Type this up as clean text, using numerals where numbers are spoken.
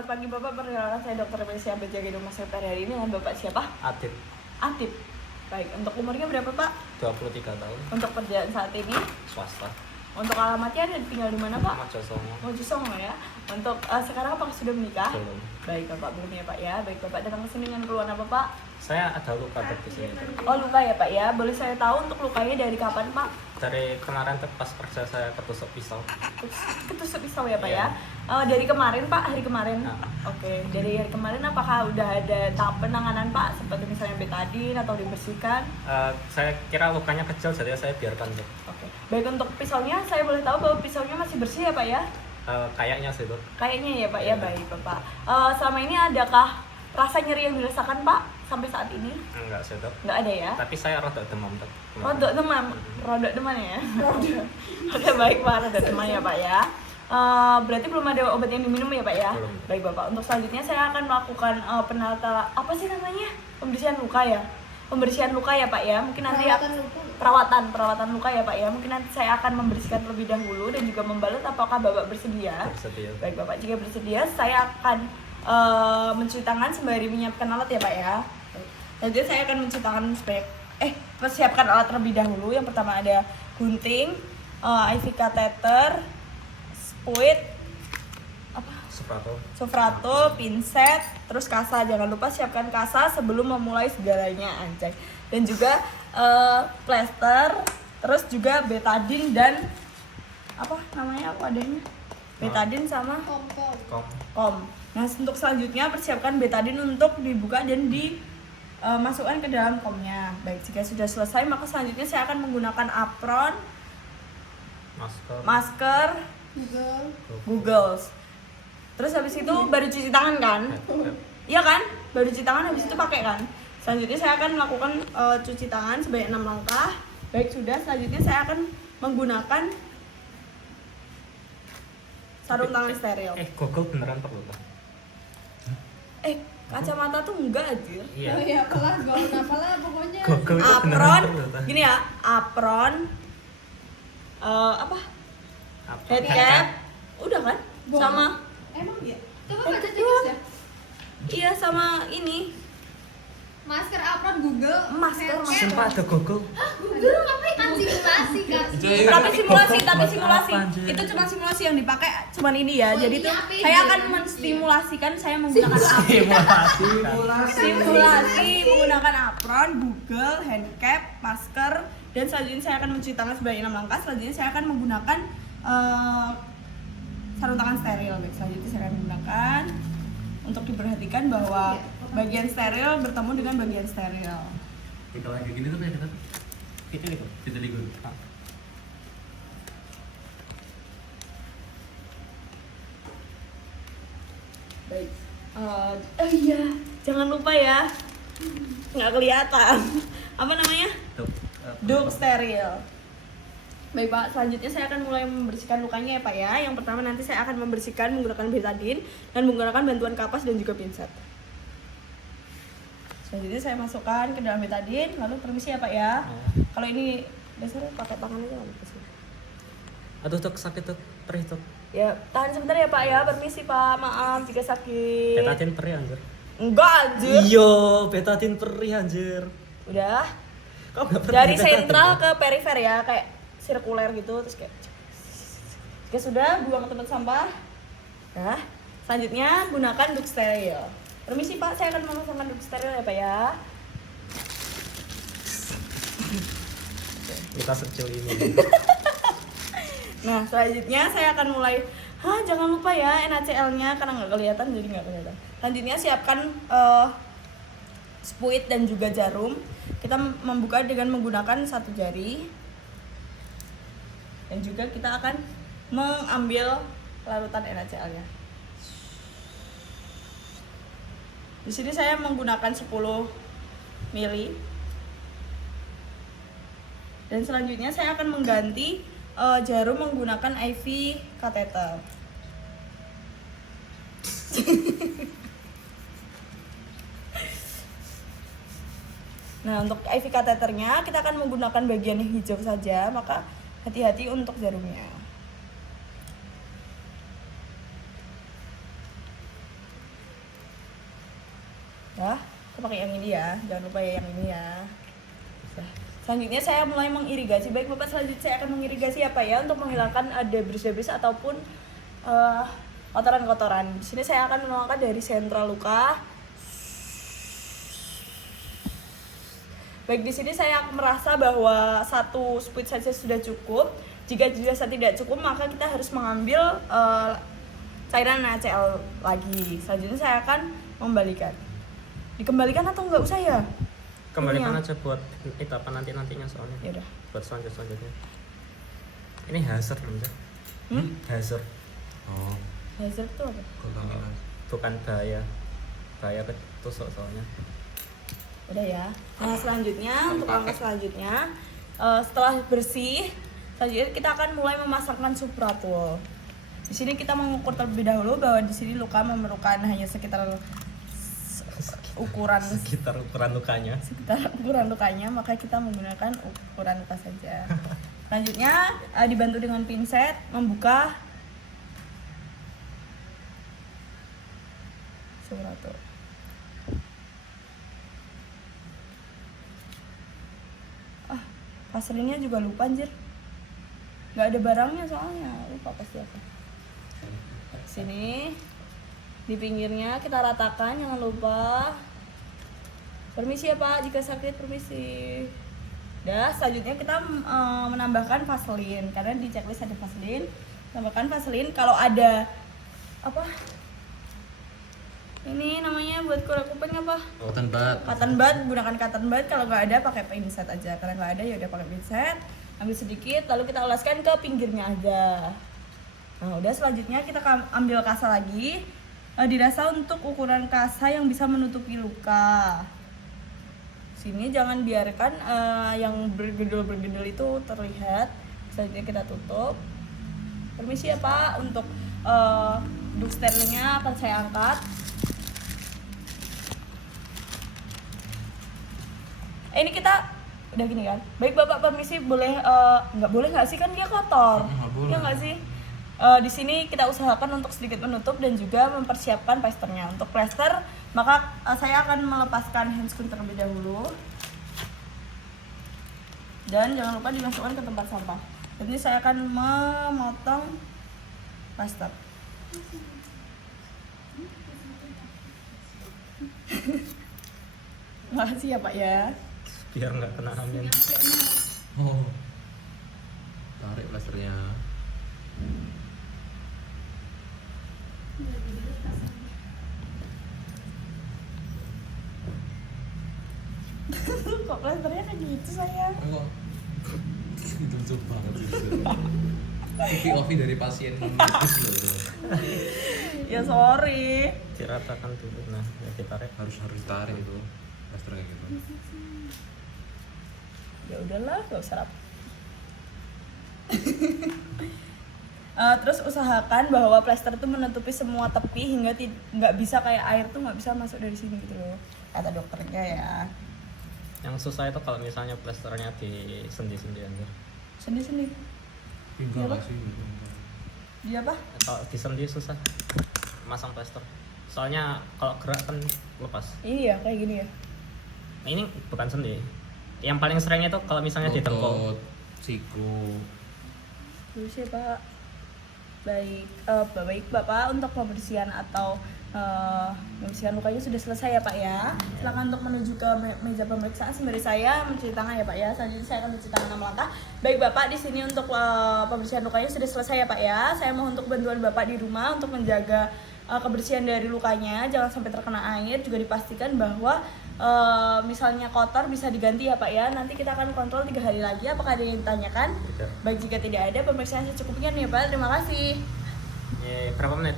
Selamat pagi Bapak, perkenalkan saya Dr. Mesia berjaga di rumah sakit hari ini dengan Bapak siapa? Atip. Atip. Baik, untuk umurnya berapa Pak? 23 tahun. Untuk kerjaan saat ini? Swasta. Untuk alamatnya dan tinggal di mana Pak? Mojosongo. Mojosongo ya. Untuk sekarang apakah sudah menikah? Belum. Baik Bapak, belum ya Pak ya. Baik Bapak, datang ke sini dengan keluhan apa Pak? Saya ada luka di sini. Oh luka ya Pak ya. Boleh saya tahu untuk lukanya dari kapan Pak? Dari kemarin tuh pas kerja saya ketusuk pisau. Ketusuk pisau ya Pak ya. Iya. Dari kemarin Pak, hari kemarin. Nah. Oke, dari hari kemarin apakah udah ada tahap penanganan Pak? Seperti misalnya betadine atau dibersihkan? Saya kira lukanya kecil jadi saya biarkan tuh. Oke. Baik, untuk pisaunya saya boleh tahu bahwa pisaunya masih bersih ya Pak ya? Kayaknya sih tuh. Kayaknya ya Pak ya, Iya. baik Bapak. Selama ini adakah rasa nyeri yang dirasakan Pak sampai saat ini? Enggak sih tuh. Nggak ada ya? Tapi saya rada demam tuh. Rodok demam, rodok demam ya? Oke baik Pak, rodok demam ya Pak ya. Berarti belum ada obat yang diminum ya Pak ya? Belum. Baik Bapak, untuk selanjutnya saya akan melakukan penata, apa sih namanya? Pembersihan luka ya? Pembersihan luka ya Pak ya, mungkin nanti perawatan luka ya Pak ya, mungkin nanti saya akan membersihkan terlebih dahulu dan juga membalut. Apakah Bapak bersedia? Bersedia. Baik Bapak, jika bersedia saya akan mencuci tangan sembari menyiapkan alat ya Pak ya. Jadi saya akan mencuci tangan persiapkan alat terlebih dahulu. Yang pertama ada gunting, IV catheter, spuit, sufrato, pinset, terus kasa. Jangan lupa siapkan kasa sebelum memulai segalanya, anjay. Dan juga plester, terus juga betadine dan apa namanya wadahnya? Betadine sama kom. Nah, untuk selanjutnya persiapkan betadine untuk dibuka dan dimasukkan ke dalam komnya. Baik, jika sudah selesai maka selanjutnya saya akan menggunakan apron, masker, Google. Terus habis itu baru cuci tangan kan? Iya kan? Baru cuci tangan habis itu pakai kan? Selanjutnya saya akan melakukan cuci tangan sebanyak 6 langkah. Baik, sudah. Selanjutnya saya akan menggunakan sarung tangan steril. Google beneran perlu tuh. Kacamata tuh enggak aja. Iya. Oh iya, apalah pokoknya. Google itu beneran Apron, perlu tuh. gini ya, apron, head cap, udah kan? Bohong. Sama, Emang iya? Coba baca jenis ya. iya sama ini, Masker, apron, Google, Masker, headcap. Sumpah ada Google. Google ngapain kan simulasi kan? tapi simulasi, Apa, anjir? itu cuma simulasi yang dipakai, cuman ini ya. Oh, Jadi ini tuh APD saya akan kan? menstimulasikan saya menggunakan simulasi menggunakan apron, Google, hand cap, masker, dan selanjutnya saya akan mencuci tangan sebanyak 6 langkah. Selanjutnya saya akan menggunakan sarung tangan steril. Baik, selanjutnya saya akan menggunakan untuk diperhatikan bahwa bagian steril bertemu dengan bagian steril. Kita lagi gini tuh kayak kita Itu. kita ligur. Baik. Iya, jangan lupa ya. Nggak kelihatan. Apa namanya? Duk steril. Baik Pak, selanjutnya saya akan mulai membersihkan lukanya ya Pak ya. Yang pertama nanti saya akan membersihkan menggunakan betadine dan menggunakan bantuan kapas dan juga pinset. Selanjutnya saya masukkan ke dalam betadine, lalu permisi ya Pak ya. Kalau ini biasanya pakai tangan aja nggak apa-apa sih. Aduh tuh sakit tuh, perih tuh. Ya, tahan sebentar ya Pak ya. Permisi Pak, maaf jika sakit. Betadine perih anjir. Enggak anjir. Iya, betadine perih anjir. Udah. Kok nggak pernah Dari betadine, sentral Bang? ke perifer ya, kayak sirkuler gitu, terus kayak jika sudah buang ke tempat sampah. Nah, selanjutnya gunakan duk steril. Permisi Pak, saya akan memasangkan duk steril ya Pak ya. Kita sekecil ini. Nah, selanjutnya saya akan mulai. Jangan lupa ya NaCl-nya karena nggak kelihatan, jadi nggak kelihatan. Selanjutnya siapkan spuit dan juga jarum. Kita membuka dengan menggunakan satu jari. Dan juga kita akan mengambil larutan NaCl-nya. Di sini saya menggunakan 10 mili. Dan selanjutnya saya akan mengganti jarum menggunakan IV catheter. Nah, untuk IV catheternya kita akan menggunakan bagian yang hijau saja, maka hati-hati untuk jarumnya. Ya, kita pakai yang ini ya, jangan lupa ya yang ini ya. Nah, selanjutnya saya mulai mengirigasi. Baik Bapak, selanjutnya saya akan mengirigasi apa ya untuk menghilangkan debris-debris ataupun kotoran-kotoran. Di sini saya akan menuangkan dari sentral luka. Baik, di sini saya merasa bahwa 1 spuit saja sudah cukup. Jika dirasa tidak cukup, maka kita harus mengambil cairan NaCl lagi. Selanjutnya saya akan membalikan. Dikembalikan atau enggak usah ya? Kembalikan Ini ya. aja buat itu apa nantinya soalnya. Ya udah. Buat selanjutnya. Ini hazard Anjir. Hazard. Oh, Hazard itu apa? kontaminasi. Bukan bahaya ketusuk soalnya. Udah ya. Nah, selanjutnya untuk langkah selanjutnya setelah bersih, selanjutnya kita akan mulai memasangkan supratul. Di sini kita mengukur terlebih dahulu bahwa di sini luka memerlukan hanya sekitar ukuran lukanya. lukanya, maka kita menggunakan ukuran luka saja. Selanjutnya dibantu dengan pinset membuka supratul. Pasrinnya juga lupa anjir. Nggak ada barangnya soalnya, lupa pasti apa. Sini di pinggirnya kita ratakan, jangan lupa. Permisi ya Pak, jika sakit permisi. Dah, selanjutnya kita menambahkan vaselin karena di checklist ada vaselin. Tambahkan vaselin kalau ada apa? Ini namanya buat kulit kuping apa? Cotton bud. Cotton bud, gunakan cotton bud. Kalau nggak ada pakai pinset aja. Karena nggak ada ya udah pakai pinset. Ambil sedikit, lalu kita oleskan ke pinggirnya aja. Nah, udah selanjutnya kita ambil kasa lagi. Dirasa untuk ukuran kasa yang bisa menutupi luka. Sini jangan biarkan yang bergedel-bergedel itu terlihat. Selanjutnya kita tutup. Permisi ya Pak, untuk duk sterilnya akan saya angkat. Ini kita udah gini kan. Baik Bapak, permisi boleh nggak boleh nggak sih, kan dia kotor. Nggak boleh. Ya nggak sih? Di sini kita usahakan untuk sedikit menutup dan juga mempersiapkan plesternya. Untuk plester, maka saya akan melepaskan handscreen terlebih dahulu. Dan jangan lupa dimasukkan ke tempat sampah. Jadi saya akan memotong plester. Makasih ya Pak ya. Biar nggak kena angin. Oh. Tarik plasternya. Kok plesternya kayak gitu sayang? Oh. Tutup banget sih. POV dari pasien medis loh. Ya sorry. Diratakan dulu. Nah, ya kita tarik. Harus ditarik itu plaster kayak gitu. Ya udahlah, gak usah rapi. Terus usahakan bahwa plester itu menutupi semua tepi hingga nggak bisa kayak air tuh nggak bisa masuk dari sini gitu loh, kata dokternya ya. Yang susah itu kalau misalnya plesternya di sendi-sendi aja. Sendi-sendi. Tinggal Iya, kasih gitu. Dia apa? Kalau di sendi susah masang plester. Soalnya kalau gerak kan lepas. Ini ya kayak gini ya. Nah, ini bukan sendi. Yang paling sering itu kalau misalnya di tengkuk. Lutut, siku. Terus ya Pak. Baik Bapak, untuk pembersihan atau pembersihan lukanya sudah selesai ya Pak ya. Silakan untuk menuju ke meja pemeriksaan sembari saya mencuci tangan ya Pak ya. Selanjutnya saya akan mencuci tangan 6 langkah. Baik Bapak, di sini untuk pembersihan lukanya sudah selesai ya Pak ya. Saya mohon untuk bantuan Bapak di rumah untuk menjaga kebersihan dari lukanya, jangan sampai terkena air. Juga dipastikan bahwa misalnya kotor bisa diganti ya Pak ya. Nanti kita akan kontrol 3 hari lagi. Apakah ada yang ditanyakan? Tidak. Baik, jika tidak ada, pemeriksaan secukupnya nih ya Pak. Terima kasih. Berapa menit?